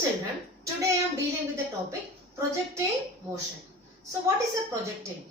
children, today I am dealing with the topic projectile motion. So what is a projectile?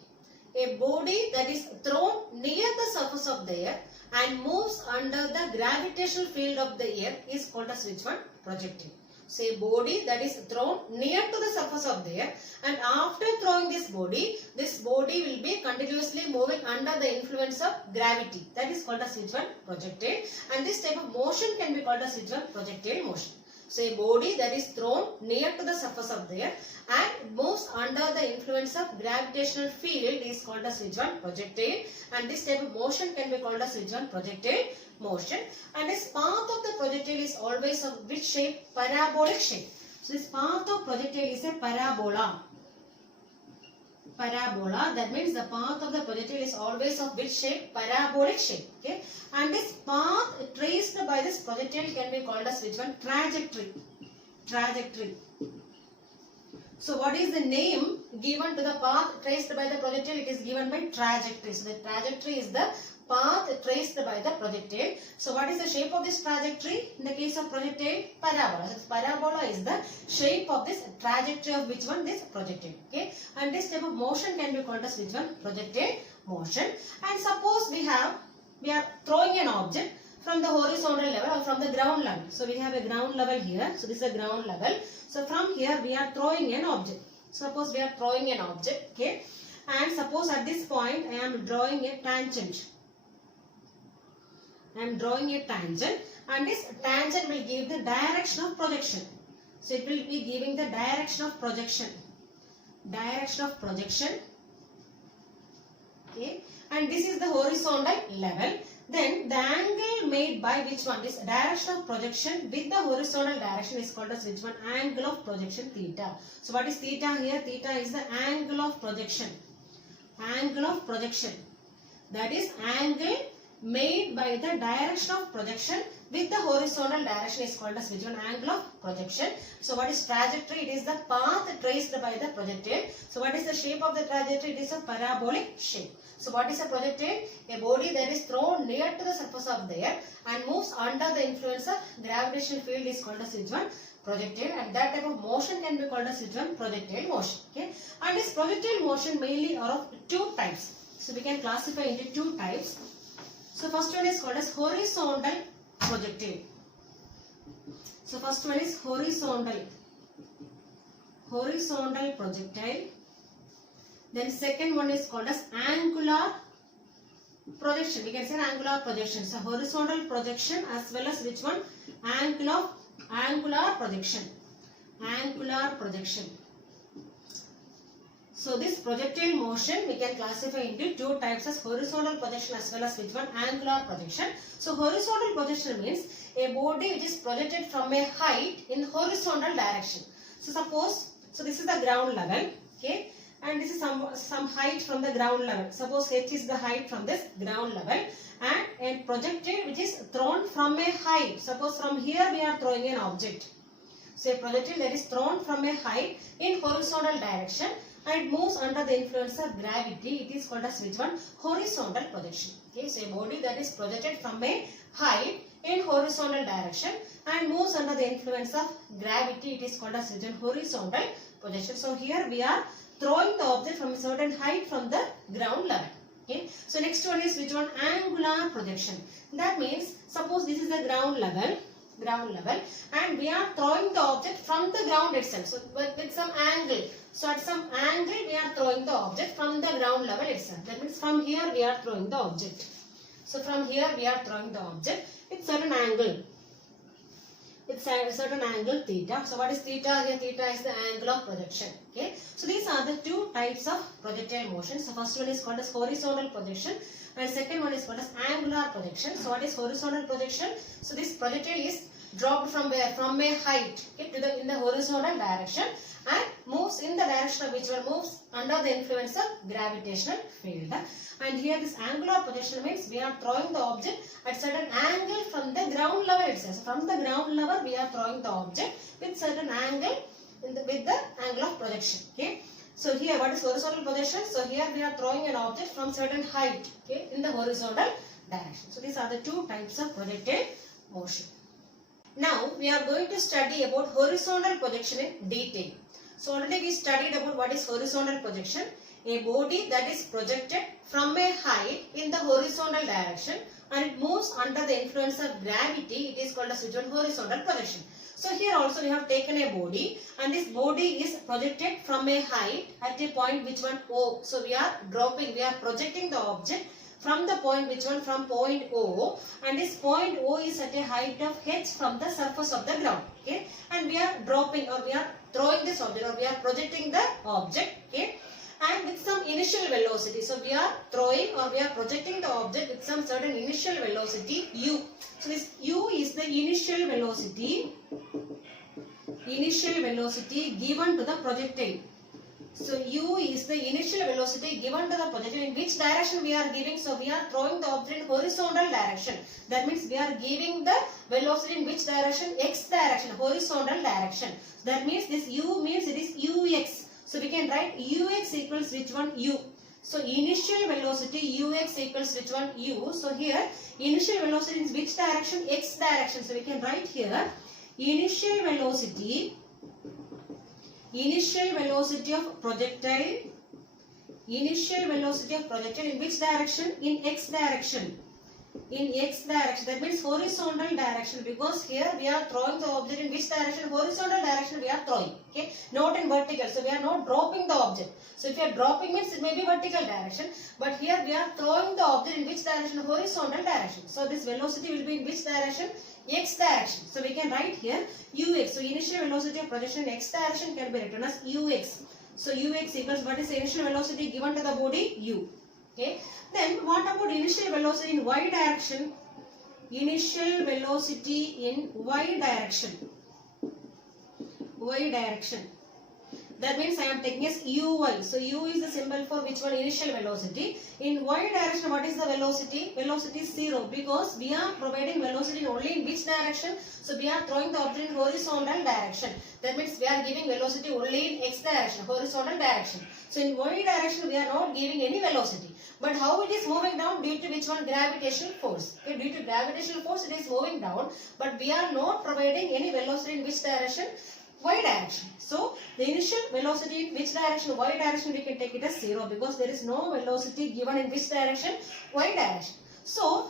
A body that is thrown near the surface of the earth and moves under the gravitational field of the earth is called as which one? Projectile. So a body that is thrown near to the surface of the earth, and after throwing this body will be continuously moving under the influence of gravity. That is called as which one? Projectile. And this type of motion can be called as which one? Projectile motion. So a body that is thrown near to the surface of the earth and moves under the influence of gravitational field is called as which one? Projectile. And this type of motion can be called as which one? Projectile motion. And this path of the projectile is always of which shape? Parabolic shape. So this path of projectile is a parabola. Parabola, that means the path of the projectile is always of which shape? Parabolic shape. Okay. And this path traced by this projectile can be called as which one? Trajectory. Trajectory. So what is the name given to the path traced by the projectile? It is given by trajectory. So the trajectory is the path traced by the projectile. So what is the shape of this trajectory? In the case of projectile, parabola. So parabola is the shape of this trajectory of which one? This projectile. Okay. And this type of motion can be called as which one? Projectile motion. And suppose we are throwing an object from the horizontal level or from the ground level. So we have a ground level here. So this is a ground level. So from here we are throwing an object. Suppose we are throwing an object. Okay. And suppose at this point I am drawing a tangent. I am drawing a tangent, and this tangent will give the direction of projection. So it will be giving the direction of projection. Direction of projection. Okay. And this is the horizontal level. Then the angle made by which one? This direction of projection with the horizontal direction is called as which one? Angle of projection, theta. So what is theta here? Theta is the angle of projection. Angle of projection. That is angle made by the direction of projection with the horizontal direction is called as which one? Angle of projection. So what is trajectory? It is the path traced by the projectile. So what is the shape of the trajectory? It is a parabolic shape. So what is a projectile? A body that is thrown near to the surface of the earth and moves under the influence of gravitational field is called as which one? Projectile. And that type of motion can be called as which one? Projectile motion. Okay. And this projectile motion mainly are of two types. So we can classify into two types. So first one is called as horizontal projectile. So first one is horizontal projectile. Then second one is called as angular projection. We can say angular projection. So horizontal projection as well as which one? Angular projection. Angular projection. So this projectile motion we can classify into two types as horizontal projection as well as which one? Angular projection. So horizontal projection means a body which is projected from a height in horizontal direction. So suppose, so this is the ground level, okay, and this is some height from the ground level. Suppose h is the height from this ground level, and a projectile which is thrown from a height. Suppose from here we are throwing an object. So a projectile that is thrown from a height in horizontal direction and it moves under the influence of gravity. It is called as which one? Horizontal projection. Okay, so a body that is projected from a height in horizontal direction and moves under the influence of gravity. It is called as which one? Horizontal projection. So here we are throwing the object from a certain height from the ground level. Okay, so next one is which one? Angular projection. That means suppose this is the ground level, and we are throwing the object from the ground itself. So with some angle. So at some angle we are throwing the object from the ground level itself. That means from here we are throwing the object. So from here we are throwing the object with certain angle. With certain angle theta. So what is theta here? Theta is the angle of projection. Okay. So these are the two types of projectile motion. So first one is called as horizontal projection and second one is called as angular projection. So what is horizontal projection? So this projectile is dropped from where? From a height, okay, to in the horizontal direction and moves in the direction of which one? Moves under the influence of gravitational field. And here this angular projection means we are throwing the object at certain angle from the ground level itself. So from the ground level we are throwing the object with certain angle with the angle of projection. Okay. So here what is horizontal projection? So here we are throwing an object from certain height, okay, in the horizontal direction. So these are the two types of projectile motion. Now we are going to study about horizontal projection in detail. So already we studied about what is horizontal projection. A body that is projected from a height in the horizontal direction and it moves under the influence of gravity. It is called as horizontal projection. So here also we have taken a body and this body is projected from a height at a point which one O. So we are projecting the object from the point which one, from point O, and this point O is at a height of h from the surface of the ground, okay, and we are dropping or we are throwing this object or we are projecting the object, okay, and with some initial velocity. So we are throwing or we are projecting the object with some certain initial velocity u. So this u is the initial velocity given to the projectile. So u is the initial velocity given to the projectile. In which direction we are giving? So we are throwing the object in horizontal direction. That means we are giving the velocity in which direction? X direction, horizontal direction. So that means this u means it is ux. So we can write ux equals which one? U. So initial velocity ux equals which one? U. So here initial velocity is which direction? X direction. So we can write here initial velocity of projectile in which direction? In x direction. That means horizontal direction, because here we are throwing the object in which direction? Horizontal direction we are throwing, okay, not in vertical. So we are not dropping the object. So if you are dropping means it may be vertical direction, but here we are throwing the object in which direction? Horizontal direction. So this velocity will be in which direction? X direction. So we can write here ux. So initial velocity of projection in x direction can be written as ux. So ux equals, what is the initial velocity given to the body? U. Okay. Then what about initial velocity in y direction? Initial velocity in y direction. That means I am taking as uy. So u is the symbol for which one? Initial velocity. In y direction, what is the velocity? Velocity is 0, because we are providing velocity only in which direction? So we are throwing the object in horizontal direction. That means we are giving velocity only in x direction, horizontal direction. So in y direction we are not giving any velocity. But how it is moving down? Due to which one? Gravitational force. Okay, due to gravitational force it is moving down, but we are not providing any velocity in which direction? Y direction. So the initial velocity in which direction? Y direction we can take it as 0, because there is no velocity given in which direction? Y direction. So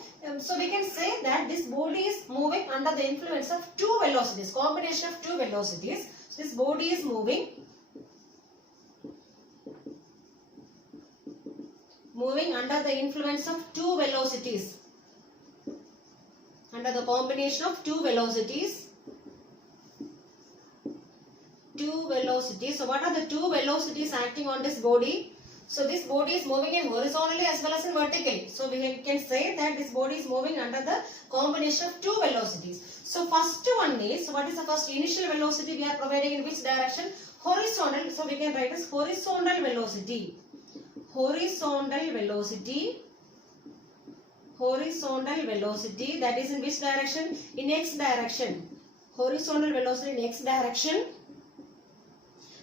we can say that this body is moving under the influence of two velocities, combination of two velocities. So this body is moving under the influence of two velocities, under the combination of two velocities. So what are the two velocities acting on this body? So this body is moving in horizontally as well as in vertically. So we can say that this body is moving under the combination of two velocities. So first one is, what is the first? Initial velocity we are providing in which direction? Horizontal. So we can write as horizontal velocity. That is in which direction? In x direction. Horizontal velocity in x direction.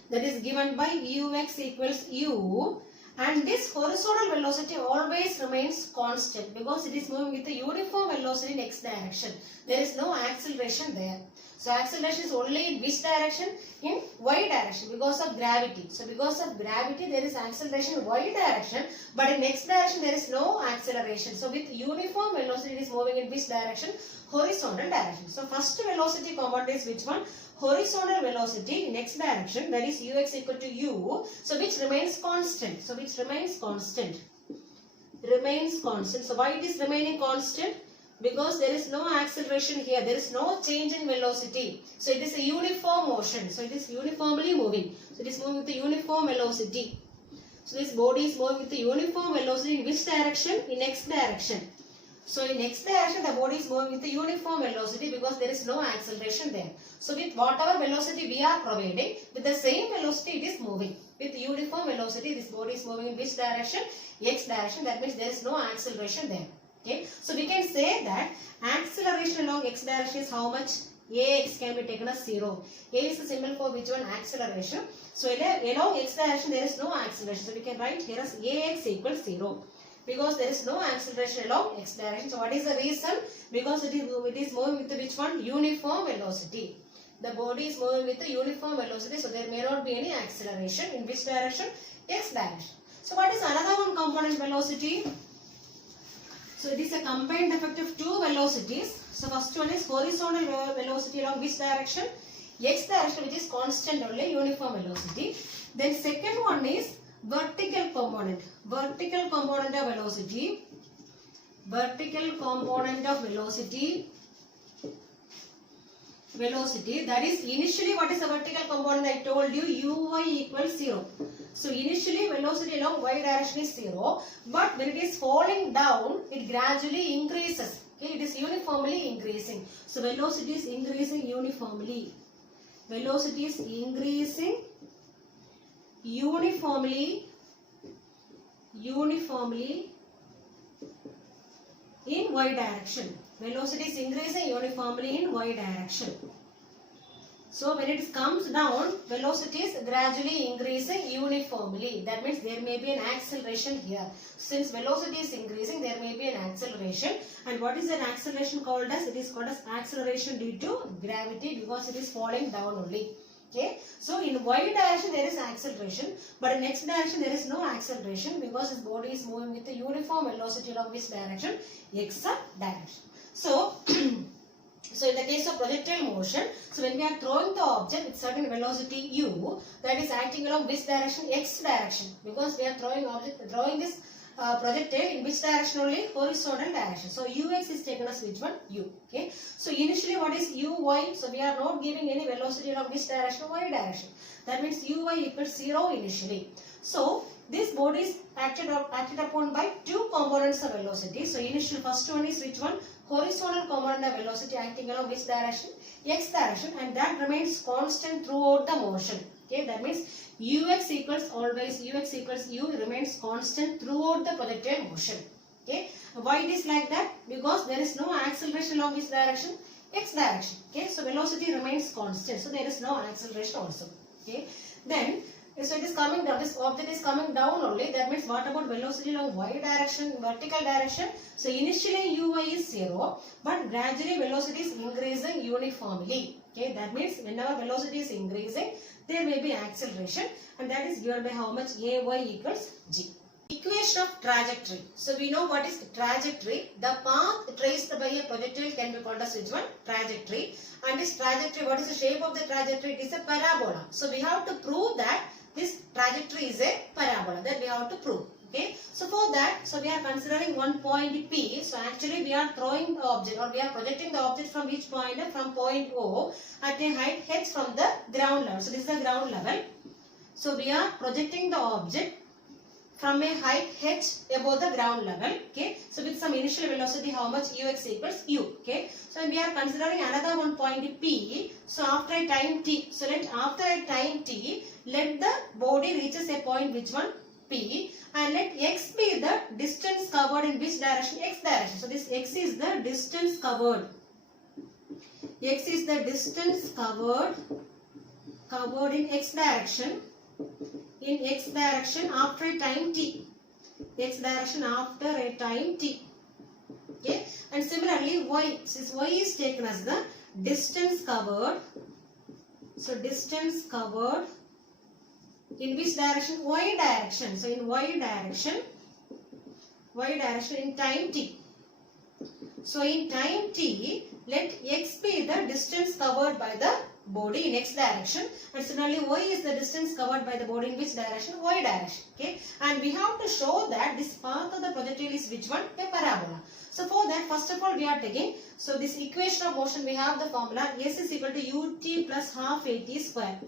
That is given by ux equals u, and this horizontal velocity always remains constant because it is moving with a uniform velocity in x direction. There is no acceleration there. So acceleration is only in which direction? In y direction, because of gravity. So because of gravity there is acceleration in y direction, but in x direction there is no acceleration. So with uniform velocity it is moving in which direction? Horizontal direction. So first velocity component is which one? Horizontal velocity in x direction, that is ux equal to u. So which remains constant? So why it is remaining constant? Because there is no acceleration here. There is no change in velocity. So it is a uniform motion. So it is uniformly moving. So it is moving with a uniform velocity. So this body is moving with a uniform velocity in which direction? In x direction. So in x direction the body is moving with a uniform velocity because there is no acceleration there. So with whatever velocity we are providing, with the same velocity it is moving. With uniform velocity this body is moving in which direction? X direction. That means there is no acceleration there. Okay. So we can say that acceleration along x direction is how much? Ax can be taken as 0. A is the symbol for which one? Acceleration. So along x direction there is no acceleration. So we can write here as Ax equals 0. Because there is no acceleration along x direction. So what is the reason? Because it is moving with which one? Uniform velocity. The body is moving with the uniform velocity, so there may not be any acceleration. In which direction? X direction. So what is another one component velocity? So it is a combined effect of two velocities. So first one is horizontal velocity along which direction? X direction, which is constant only, uniform velocity. Then second one is vertical component. Vertical component of velocity. Vertical component of velocity. Velocity, that is initially what is the vertical component? I told you uy equals 0. So initially velocity along y direction is 0, but when it is falling down, it gradually increases. Okay, it is uniformly increasing. So velocity is increasing uniformly. Velocity is increasing uniformly in y direction. Velocity is increasing uniformly in y direction. So when it comes down, velocity is gradually increasing uniformly. That means there may be an acceleration here. Since velocity is increasing, there may be an acceleration. And what is an acceleration called as? It is called as acceleration due to gravity, because it is falling down only. Okay, so in y direction there is acceleration, but in x direction there is no acceleration, because this body is moving with the uniform velocity along which direction? X direction. So, so in the case of projectile motion, so when we are throwing the object with certain velocity u, that is acting along which direction? X direction, because we are throwing this projectile in which direction only? Horizontal direction. So ux is taken as which one? U. Okay. So initially what is uy? So we are not giving any velocity along which direction? Y direction. That means uy equals 0 initially. So this body is acted upon by two components of velocity. So initial first one is which one? Horizontal component of velocity acting along which direction? X direction, and that remains constant throughout the motion. Okay, that means ux equals always, ux equals u remains constant throughout the projectile motion. Okay, why it is like that? Because there is no acceleration along which direction? X direction. Okay, so velocity remains constant, so there is no acceleration also. Okay, then so it is coming down, this object is coming down only. That means what about velocity along y direction, vertical direction? So initially uy is 0, but gradually velocity is increasing uniformly. Okay, that means whenever velocity is increasing, there may be acceleration, and that is given by how much? Ay equals g. Equation of trajectory. So we know what is trajectory. The path traced by a projectile can be called as which one? Trajectory. And this trajectory, what is the shape of the trajectory? It is a parabola. So we have to prove that this trajectory is a parabola. That we have to prove. Okay. So for that, so we are considering one point P. So actually we are throwing the object, or we are projecting the object from which point? From point O at a height h from the ground level. So this is the ground level. So we are projecting the object from a height h above the ground level. Okay, so with some initial velocity, how much? Ux equals u. Okay, so we are considering another one point P. So after a time t, so after a time t, let the body reaches a point which one? P, and let x be the distance covered in which direction? X direction. So this x is the distance covered. X is the distance covered in x direction. In x direction after a time t. X direction after a time t. Okay, and similarly y, since y is taken as the distance covered. So distance covered in which direction? Y direction. So in y direction in time t. So in time t, let x be the distance covered by the body in x direction, and similarly y is the distance covered by the body in which direction? Y direction. Okay, and we have to show that this path of the projectile is which one? A parabola. So for that, first of all we are taking, so this equation of motion, we have the formula S is equal to ut plus half at square.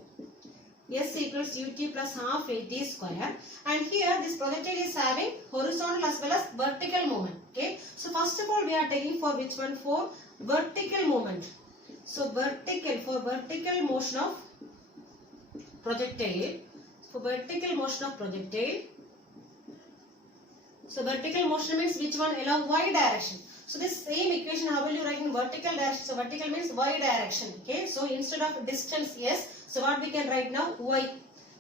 S equals ut plus half at square, and here this projectile is having horizontal as well as vertical movement. Okay, so first of all we are taking for which one? For vertical movement. So vertical, for vertical motion of projectile, for vertical motion of projectile, so vertical motion means which one? Along y direction. So this same equation, how will you write in vertical direction? So vertical means y direction. Okay, so instead of distance s, so what we can write now? Y.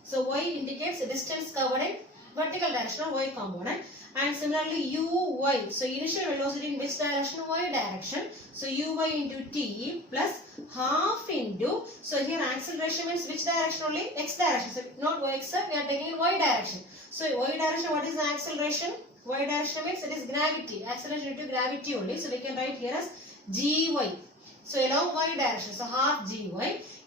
So y indicates a distance covered in vertical direction or y component, And similarly uy, so initial velocity in which direction? Y direction. So uy into t plus half into, so here acceleration means which direction only? X direction. So not x, we are taking in y direction. So y direction, what is the acceleration? Y direction means it is gravity. Acceleration due to gravity only. So we can write here as gy. So along y direction, so half gy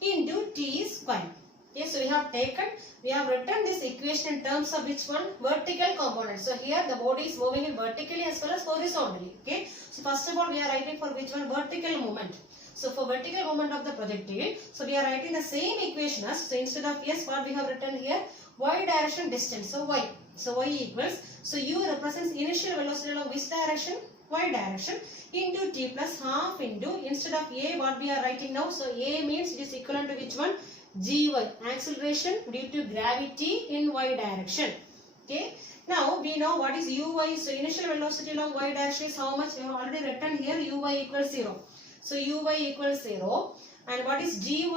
into t square. Okay, so we have written this equation in terms of which one? Vertical component. So here the body is moving in vertically as well as horizontally. Okay, so first of all we are writing for which one? Vertical movement. So for vertical movement of the projectile, so we are writing the same equation as, so instead of s, what we have written here? Y direction distance. So y. So y equals, so u represents initial velocity along which direction? Y direction into t plus half into, instead of a, what we are writing now? So a means it is equivalent to which one? Gy, acceleration due to gravity in y direction. Okay. Now we know what is uy. So initial velocity along y direction is how much? We have already written here uy equals 0. So uy equals 0. And what is gy?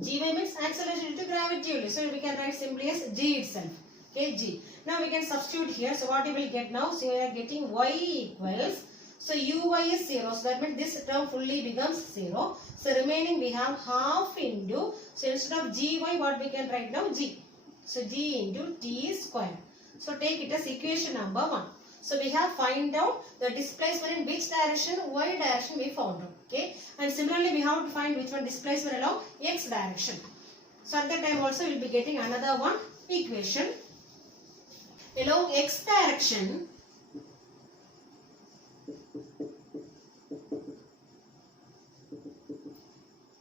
Gy means acceleration due to gravity only. So we can write simply as g itself. Okay, g. Now we can substitute here. So what you will get now? So we are getting y equals, so uy is 0. So that means this term fully becomes 0. So remaining we have half into, so instead of gy, what we can write now? G. So g into t square. So take it as equation number 1. So we have find out the displacement in which direction? Y direction we found out. Okay. And similarly we have to find which one displacement along x direction. So at that time also we will be getting another one equation. Along x direction,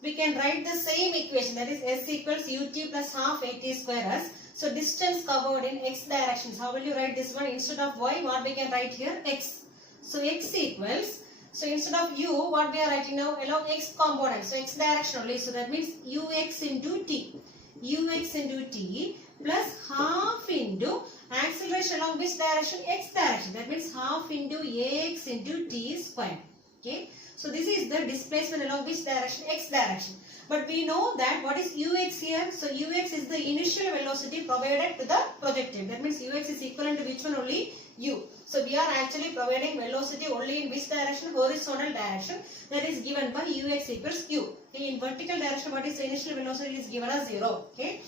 we can write the same equation, that is s equals ut plus half at square as, so distance covered in x directions. How will you write this one? Instead of y, what we can write here? X. So x equals, so instead of u, what we are writing now? Along x component, so x direction only. So that means ux into t. Ux into t plus half into acceleration along which direction? X direction. That means half into ax into t square. Okay. So this is the displacement along which direction? X direction. But we know that what is ux here? So ux is the initial velocity provided to the projectile. That means ux is equivalent to which one only? U. So we are actually providing velocity only in which direction? Horizontal direction. That is given by ux equals u. Okay. In vertical direction, what is the initial velocity? Is given as 0. Okay.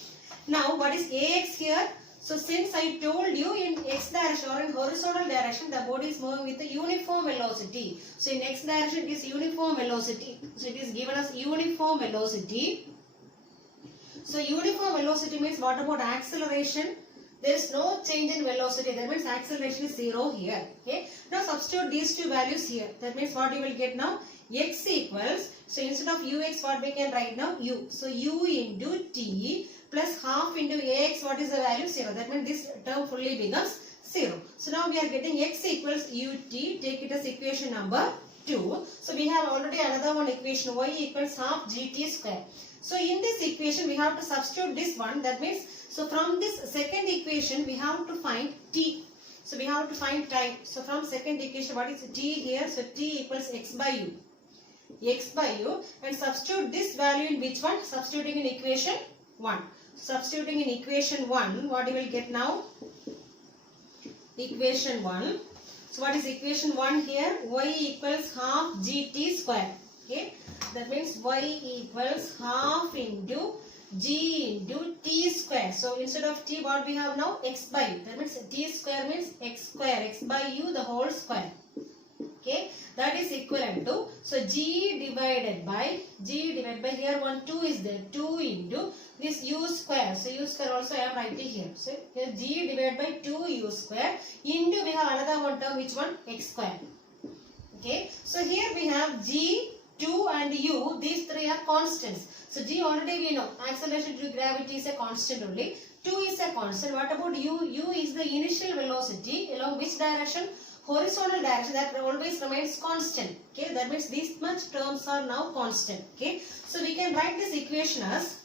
Now what is ax here? So since I told you in x direction or in horizontal direction, the body is moving with a uniform velocity. So in x direction it is uniform velocity. So it is given as uniform velocity. So uniform velocity means what about acceleration? There is no change in velocity. That means acceleration is 0 here. Okay. Now substitute these two values here. That means what you will get now? X equals, so instead of ux, what we can write now? U. So u into t plus half into ax, what is the value? 0. That means this term fully becomes 0. So now we are getting x equals ut. Take it as equation number 2. So we have already another one equation, y equals half gt square. So in this equation we have to substitute this one. That means, so from this second equation we have to find t. So we have to find time. So from second equation, what is t here? So t equals x by u. X by u, and substitute this value in which one? Substituting in equation 1. Substituting in equation 1, what you will get now? Equation 1. So what is equation 1 here? Y equals half gt square. Okay. That means y equals half into g into t square. So instead of t, what we have now? X by u. That means t square means x square. X by u the whole square. Okay. That is equivalent to, so g divided by here 1 2 is there, 2 into this u square. So u square also I am writing here. So here g divided by 2 u square into, we have another one term, which one? X square. Okay. So here we have g, 2 and u. These three are constants. So g already we know. Acceleration due to gravity is a constant only. 2 is a constant. What about u? U is the initial velocity along which direction? Horizontal direction, that always remains constant. Okay, that means these much terms are now constant. Okay, so we can write this equation as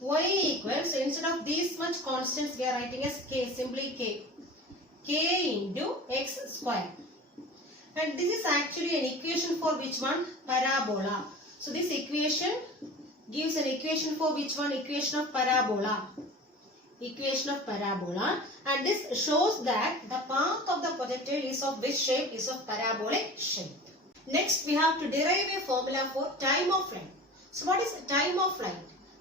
y equals, so instead of these much constants we are writing as k, simply k into x square. And this is actually an equation for which one? Parabola. So this equation gives an equation for which one? Equation of parabola. equation of parabola, and this shows that the path of the projectile is of which shape? Is of parabolic shape. Next, we have to derive a formula for time of flight. So what is time of flight?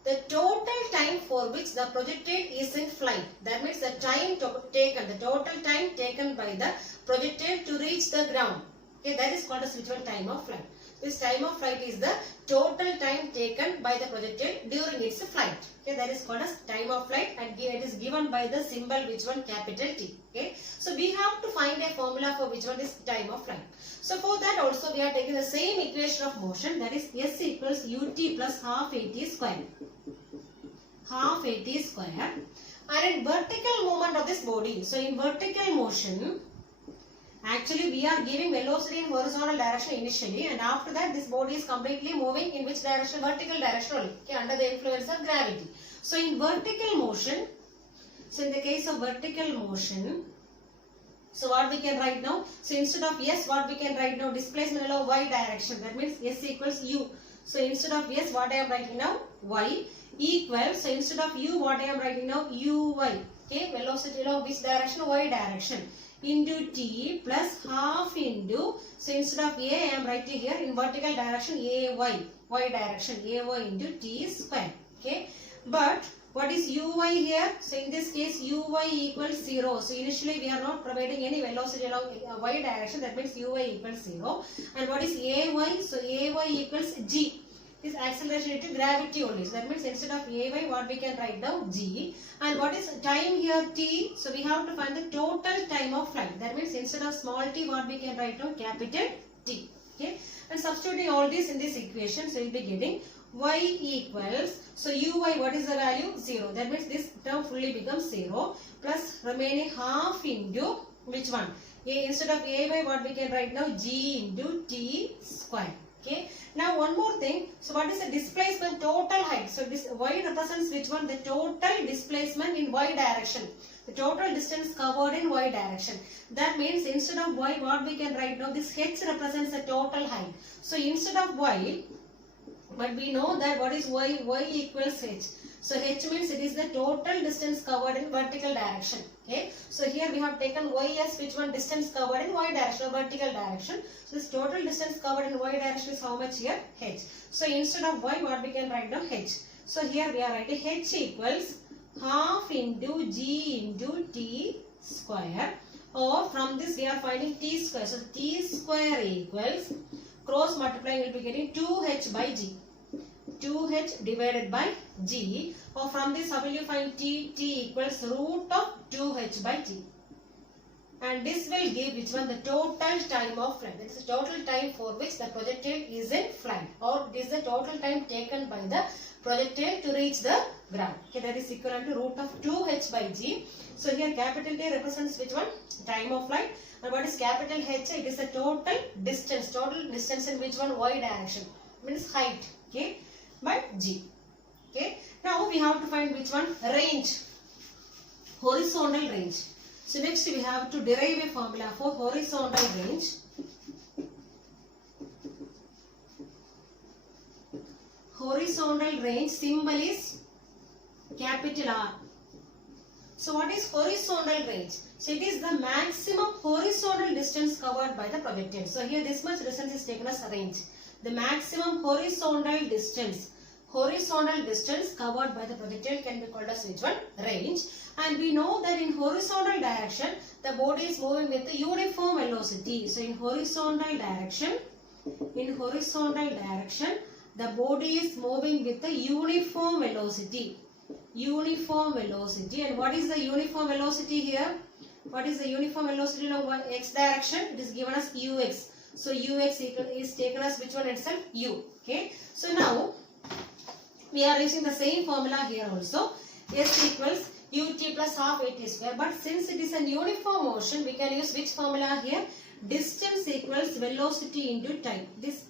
The total time for which the projectile is in flight. That means the time taken, the total time taken by the projectile to reach the ground. Okay, that is called as which one? Time of flight. This time of flight is the total time taken by the projectile during its flight. Okay, that is called as time of flight, and it is given by the symbol which one? Capital T. Okay, so we have to find a formula for which one is time of flight. So for that also we are taking the same equation of motion, that is S equals ut plus half at square. Half at square. And in vertical movement of this body, so in vertical motion, actually we are giving velocity in horizontal direction initially, and after that this body is completely moving in which direction? Vertical direction only, okay, under the influence of gravity. So in vertical motion, so in the case of vertical motion, so what we can write now? So instead of S, what we can write now? Displacement along y direction. That means S equals U. So instead of S, what I am writing now? Y equals, so instead of U, what I am writing now? Uy. Okay, velocity along which direction? Y direction. Into T plus half into, so instead of A, I am writing here in vertical direction AY. Y direction. AY into T square. Okay. But what is Uy here? So in this case Uy equals 0. So initially we are not providing any velocity along y direction. That means Uy equals 0. And what is Ay? So Ay equals G. This acceleration due to gravity only. So that means instead of Ay, what we can write down? G. And what is time here? T. So we have to find the total time of flight. That means instead of small t, what we can write down? Capital T. Okay. And substituting all this in this equation, so we will be getting y equals, so uy, what is the value? 0. That means this term fully becomes 0 plus remaining half into which one? A, instead of ay, what we can write now? G into t square. Okay. Now one more thing. So what is the displacement total height? So this y represents which one? The total displacement in y direction. The total distance covered in y direction. That means instead of y, what we can write now? This h represents the total height. So instead of y, but we know that what is y? Y equals h. So h means it is the total distance covered in vertical direction. Okay. So here we have taken y as which one? Distance covered in y direction, vertical direction. So this total distance covered in y direction is how much here? H. So instead of y, what we can write down? H. So here we are writing h equals half into g into t square. Or from this we are finding t square. So t square equals, cross multiplying will be getting 2h by g. 2h divided by g, or from this how will you find t? T equals root of 2h by g, and this will give which one? The total time of flight. That is the total time for which the projectile is in flight, or it is the total time taken by the projectile to reach the ground. Okay, that is equivalent to root of 2h by g. So here capital T represents which one? Time of flight. And what is capital H? It is the total distance in which one? Y direction, means height. Okay, by g. Okay, now we have to find which one? Range, horizontal range. So next we have to derive a formula for horizontal range. Horizontal range symbol is capital R. So what is horizontal range? So it is the maximum horizontal distance covered by the projectile. So here this much distance is taken as range. The maximum horizontal distance covered by the projectile can be called as which one? Range. And we know that in horizontal direction the body is moving with a uniform velocity. So in horizontal direction the body is moving with a uniform velocity. And what is the uniform velocity here? What is the uniform velocity of x direction? It is given as ux. So ux is taken as which one itself? U. Okay. So now we are using the same formula here also. S equals ut plus half at square. But since it is a uniform motion, we can use which formula here? Distance equals velocity into time. This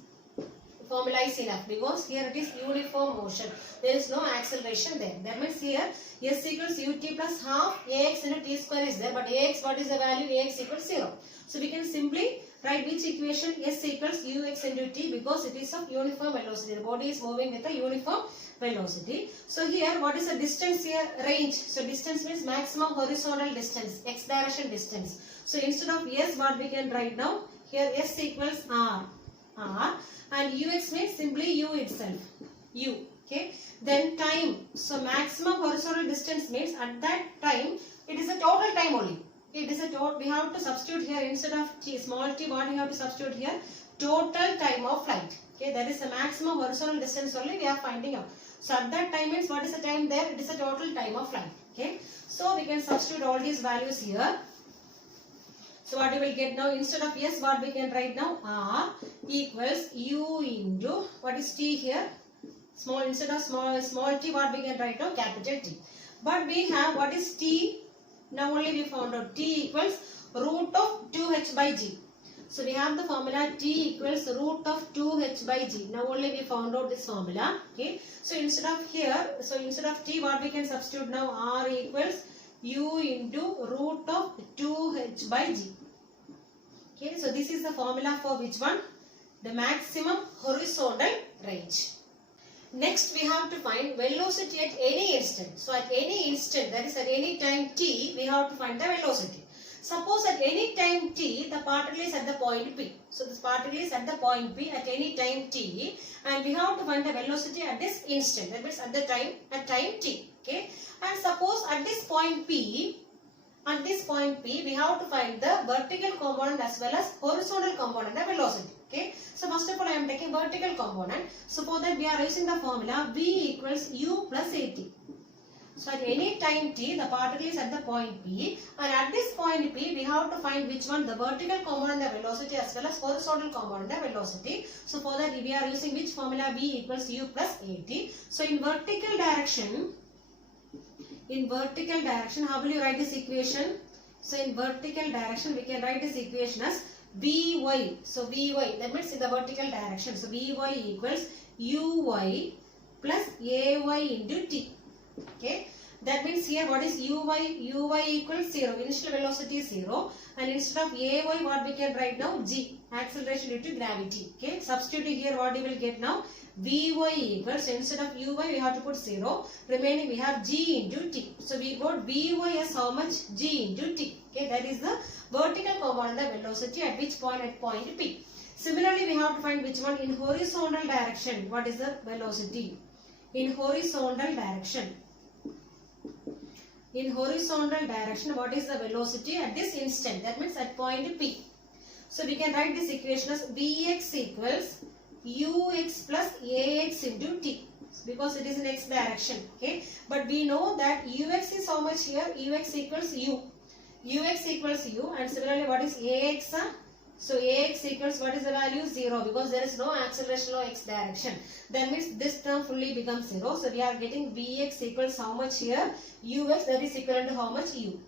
formula is enough because here it is uniform motion. There is no acceleration there. That means here S equals ut plus half ax into t square is there. But ax, what is the value? Ax equals 0. So we can simply write which equation? S equals ux into t, because it is of uniform velocity. The body is moving with a uniform velocity. So here what is the distance here? Range. So distance means maximum horizontal distance, x direction distance. So instead of s, what we can write now? Here s equals r. And ux means simply u itself. U. Okay. Then time. So maximum horizontal distance means at that time it is a total time only. It is a total. We have to substitute here instead of t, small t. What we have to substitute here? Total time of flight. Okay. That is the maximum horizontal distance only we are finding out. So at that time means what is the time there? It is a total time of flight. Okay. So we can substitute all these values here. So what we will get now, instead of s, what we can write now? R equals u into, what is t here? Small, instead of small t, what we can write now? Capital T. But we have, what is t? Now only we found out t equals root of 2h by g. So we have the formula t equals root of 2h by g. Now only we found out this formula. Okay. So instead of here, so instead of t, what we can substitute now? R equals u into root of 2h by g. Okay, so this is the formula for which one? The maximum horizontal range. Next we have to find velocity at any instant. So at any instant, that is at any time t, we have to find the velocity. Suppose at any time t, the particle is at the point P. So this particle is at the point P at any time t, and we have to find the velocity at this instant. That means at the time, at time t. Okay. And suppose at this point P, we have to find the vertical component as well as horizontal component of velocity. Okay. So first of all, I am taking vertical component. So for that we are using the formula v equals u plus at. So at any time t, the particle is at the point P, and at this point P, we have to find which one? The vertical component of velocity as well as horizontal component of velocity. So for that we are using which formula? V equals u plus at. So in vertical direction, how will you write this equation? So in vertical direction, we can write this equation as Vy. So Vy, that means in the vertical direction. So Vy equals Uy plus Ay into T. Okay. That means here what is Uy? Uy equals 0. Initial velocity is 0. And instead of Ay, what we can write now? G. Acceleration due to gravity. Okay. Substituting here, what you will get now? Vy equals, instead of Uy we have to put 0. Remaining we have G into T. So we got Vy as how much? G into T. Okay. That is the vertical component of velocity at which point? At point P. Similarly, we have to find which one? In horizontal direction. What is the velocity? In horizontal direction. In horizontal direction, what is the velocity at this instant? That means at point P. So we can write this equation as Vx equals ux plus ax into t, because it is in x direction. Okay. But we know that ux is how much here? Ux equals u. Ux equals u, and similarly what is ax? So ax equals, what is the value? 0, because there is no acceleration of x direction. That means this term fully becomes 0. So we are getting Vx equals how much here? Ux, that is equivalent to how much? U.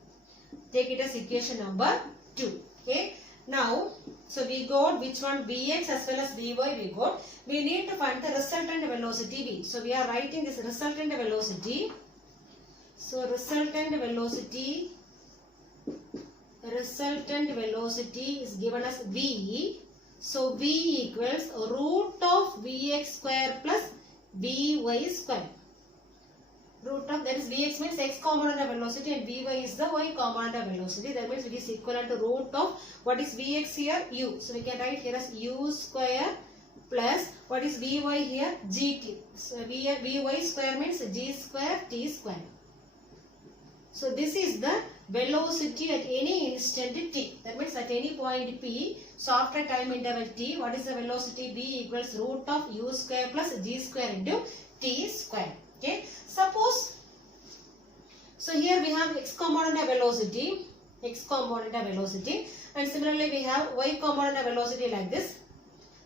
Take it as equation number 2. Okay. Now, so we got which one? Vx as well as Vy we got. We need to find the resultant velocity V. So we are writing this resultant velocity. So resultant velocity is given as V. So V equals root of Vx square plus Vy square. Root of, that is Vx means x component of velocity and Vy is the y component of velocity. That means it is equivalent to root of, what is Vx here? U. So we can write here as u square plus, what is Vy here? Gt. So Vy square means g square t square. So this is the velocity at any instant t. That means at any point P. So after time interval t, what is the velocity? V equals root of u square plus g square into t square. Okay. Suppose, so here we have x component of velocity, and similarly we have y component of velocity like this.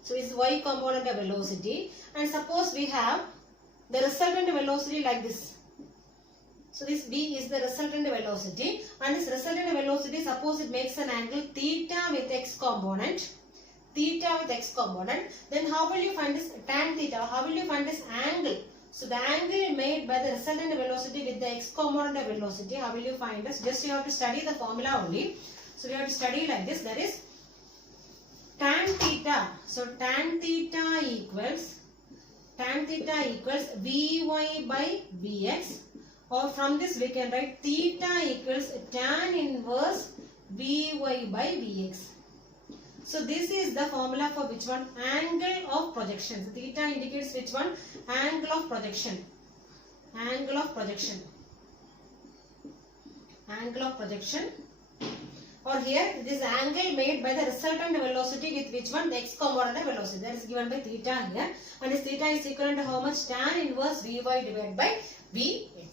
So this is y component of velocity, and suppose we have the resultant velocity like this. So this v is the resultant velocity, and this resultant velocity, suppose it makes an angle theta with x component. Then how will you find this tan theta? How will you find this angle? So the angle made by the resultant velocity with the x component of velocity, how will you find this? Just you have to study the formula only. So we have to study like this. That is tan theta. So tan theta equals tan theta equals Vy by Vx, or from this we can write theta equals tan inverse Vy by Vx. So this is the formula for which one? Angle of projection. So theta indicates which one? Angle of projection. Angle of projection. Angle of projection. Or here this angle made by the resultant velocity with which one? The x coordinate velocity. That is given by theta here. And this theta is equal to how much? Tan inverse Vy divided by Vx.